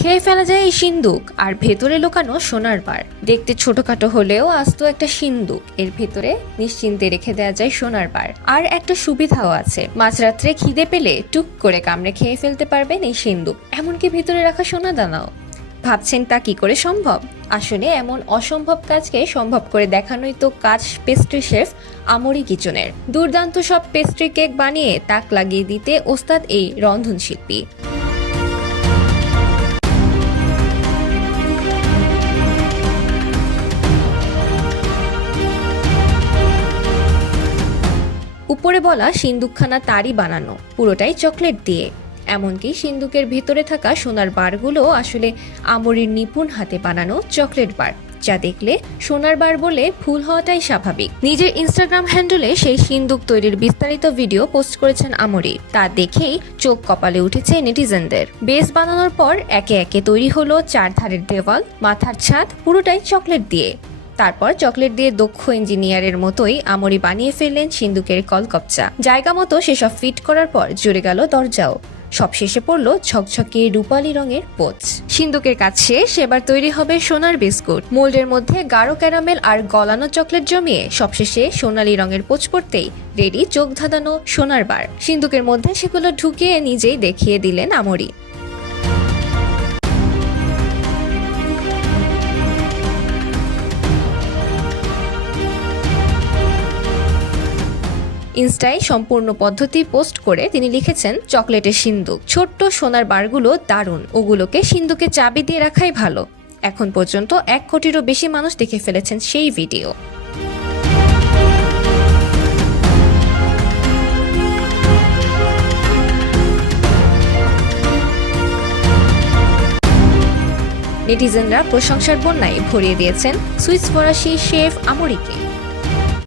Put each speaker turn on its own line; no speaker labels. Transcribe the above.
খেয়ে ফেলা যায় এই সিন্দুক, আর ভেতরে লুকানো সোনার বার দেখতে ছোটখাটো হলেও আস্ত একটা সিন্দুক, এর ভেতরে নিশ্চিন্তে রেখে দেওয়া যায় সোনার বার আর একটা সুবিধাও আছে, মাঝরাত্রে খিদে পেলে টুক করে কামড়ে খেয়ে ফেলতে পারবেন এই সিন্দুক, এমনকি ভিতরে রাখা সোনা দানাও। ভাবছেন তা কি করে সম্ভব? আসলে এমন অসম্ভব কাজকে সম্ভব করে দেখানোই তো কাজ পেস্ট্রি শেফ আমরি কিচনের। দুর্দান্ত সব পেস্ট্রি কেক বানিয়ে তাক লাগিয়ে দিতে ওস্তাদ এই রন্ধনশিল্পী। উপরে বলা সিন্দুকখানা তারই বানানো, পুরোটাই চকলেট দিয়ে। এমনকি সিন্দুকের ভেতরে থাকা সোনার বারগুলো আসলে আমরির নিপুণ হাতে বানানো চকলেট বার, যা দেখলে সোনার বার বলে ভুল হওয়াটাই স্বাভাবিক। নিজের ইনস্টাগ্রাম হ্যান্ডেলে সেই সিন্দুক তৈরির বিস্তারিত ভিডিও পোস্ট করেছেন আমরি। তা দেখেই চোখ কপালে উঠেছে নেটিজেনদের। বেস বানানোর পর একে একে তৈরি হলো চার ধারের দেওয়াল, মাথার ছাদ, পুরোটাই চকলেট দিয়ে। তারপর চকলেট দিয়ে দক্ষ ইঞ্জিনিয়ারের মতোই আমরি বানিয়ে ফেললেন সিন্দুকের কলকপচা জায়গা মতো সেসব ফিট করার পর জুড়ে গেল দরজাও। সবশেষে পড়ল ঝকঝকে রূপালী রঙের পোচ। সিন্দুকের কাছে সেবার তৈরি হবে সোনার বিস্কুট। মোল্ডের মধ্যে গাঢ় ক্যারামেল আর গলানো চকলেট জমিয়ে সবশেষে সোনালি রঙের পোচ পড়তেই রেডি চোখ ধাঁধানো সোনার বার। সিন্দুকের মধ্যে সেগুলো ঢুকিয়ে নিজেই দেখিয়ে দিলেন আমরি। ইনস্টায় সম্পূর্ণ পদ্ধতি পোস্ট করে তিনি লিখেছেন, চকলেটের সিন্দুক, ছোট্ট সোনার বারগুলো দারুণ, ওগুলোকে সিন্দুকে চাবি দিয়ে রাখাই ভালো। এখন পর্যন্ত এক কোটিরও বেশি মানুষ দেখে ফেলেছেন সেই ভিডিও। নেটিজেনরা প্রশংসার বন্যায় ভরিয়ে দিয়েছেন সুইস ফরাসি শেফ আমরিকে।